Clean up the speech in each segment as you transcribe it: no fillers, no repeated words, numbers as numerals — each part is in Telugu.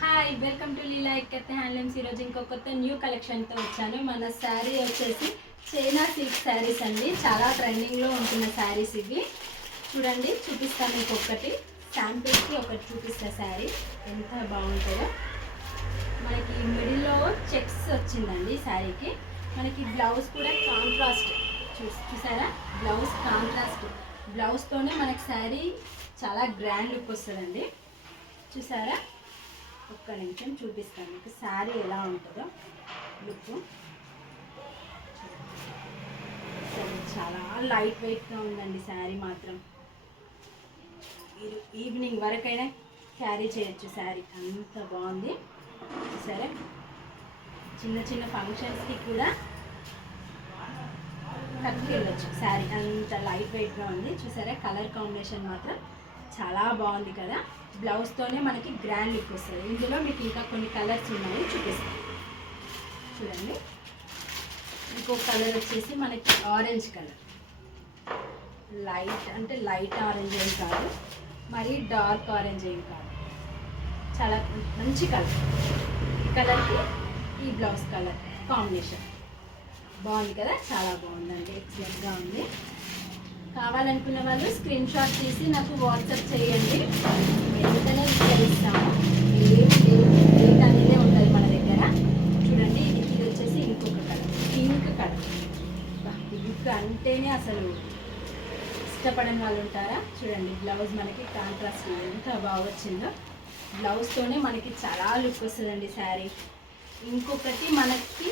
Hi welcome to Leela ikat handlooms. ఈరోజు ఇంకో కొత్త న్యూ కలెక్షన్తో వచ్చాను. మన శారీ వచ్చేసి చైనా సిల్క్ శారీస్ అండి. చాలా ట్రెండింగ్లో ఉంటున్న శారీస్ ఇవి. చూడండి, చూపిస్తాను ఇంకొకటి. శాంపిల్కి ఒకటి చూపిస్తా శారీ ఎంత బాగుంటుందో. మనకి మిడిల్లో చెక్స్ వచ్చిందండి శారీకి. మనకి బ్లౌజ్ కూడా కాంట్రాస్ట్ చూసారా, బ్లౌజ్ కాంట్రాస్ట్ బ్లౌజ్తోనే మనకి శారీ చాలా గ్రాండ్ లుక్ వస్తుందండి. చూసారా, ఒక్క నిమిషం చూపిస్తాను మీకు శారీ ఎలా ఉంటుందో లుక్. చాలా లైట్ వెయిట్గా ఉందండి శారీ మాత్రం. ఈవినింగ్ వరకైనా క్యారీ చేయొచ్చు శారీ, అంత బాగుంది. సరే, చిన్న చిన్న ఫంక్షన్స్కి కూడా కట్టుకెళ్ళొచ్చు శారీ, అంత లైట్ వెయిట్గా ఉంది. చూసారా, కలర్ కాంబినేషన్ మాత్రం చాలా బాగుంది కదా. బ్లౌజ్తోనే మనకి గ్రాండ్ లుక్ వస్తుంది. ఇందులో మీకు ఇంకా కొన్ని కలర్స్ ఉన్నాయి, చూపిస్తాను చూడండి. ఇంకో కలర్ వచ్చేసి మనకి ఆరెంజ్ కలర్. లైట్ అంటే లైట్ ఆరెంజ్ ఏం కాదు, మరి డార్క్ ఆరెంజ్ ఏం కాదు, చాలా మంచి కలర్. ఈ కలర్కి ఈ బ్లౌజ్ కలర్ కాంబినేషన్ బాగుంది కదా, చాలా బాగుందండి, ఎక్సలెంట్గా ఉంది. కావాలనుకున్న వాళ్ళు స్క్రీన్ షాట్ తీసి నాకు వాట్సాప్ చేయండి, వెంటనే ఇస్తాము. రేట్ అనేదే ఉంటుంది మన దగ్గర. చూడండి, ఇది వచ్చేసి ఇంకొక కలర్, పింక్ కలర్. పింక్ అంటేనే అసలు ఇష్టపడని వాళ్ళు ఉంటారా? చూడండి, బ్లౌజ్ మనకి కాంట్రాస్ట్ ఎంత బాగా వచ్చిందో. బ్లౌజ్తోనే మనకి చాలా లుక్ వస్తుందండి శారీ. ఇంకొకటి మనకి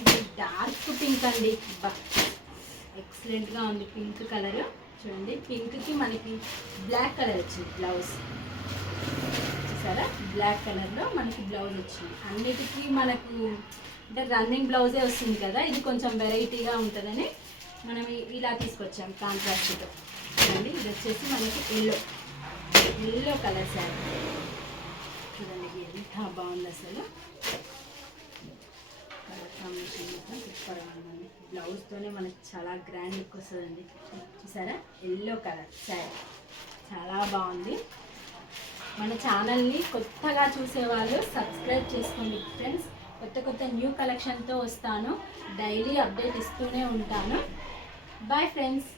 ఇది డార్క్ పింక్ అండి, ఎక్సలెంట్గా ఉంది పింక్ కలర్. చూడండి, పింక్కి మనకి బ్లాక్ కలర్ వచ్చింది బ్లౌజ్. చూసారా, బ్లాక్ కలర్లో మనకి బ్లౌజ్ వచ్చింది. అన్నిటికీ మనకు అంటే రన్నింగ్ బ్లౌజే వస్తుంది కదా, ఇది కొంచెం వెరైటీగా ఉంటుందని మనం ఇలా తీసుకొచ్చాం కాంట్రాస్ట్తో. చూడండి, ఇది వచ్చేసి మనకి ఎల్లో కలర్ శారీ. చూడండి ఎంత బాగుంది అసలు, కలర్ కాంబినేషన్ మొత్తం సూపర్గా ఉందండి. బ్లౌజ్తోనే మనకి చాలా గ్రాండ్ లుక్ వస్తుందండి. చూసారా, ఎల్లో కలర్ శారీ చాలా బాగుంది. మన ఛానల్ని కొత్తగా చూసేవాళ్ళు సబ్స్క్రైబ్ చేసుకోండి ఫ్రెండ్స్. కొత్త కొత్త న్యూ కలెక్షన్తో వస్తాను, డైలీ అప్డేట్ ఇస్తూనే ఉంటాను. Bye friends.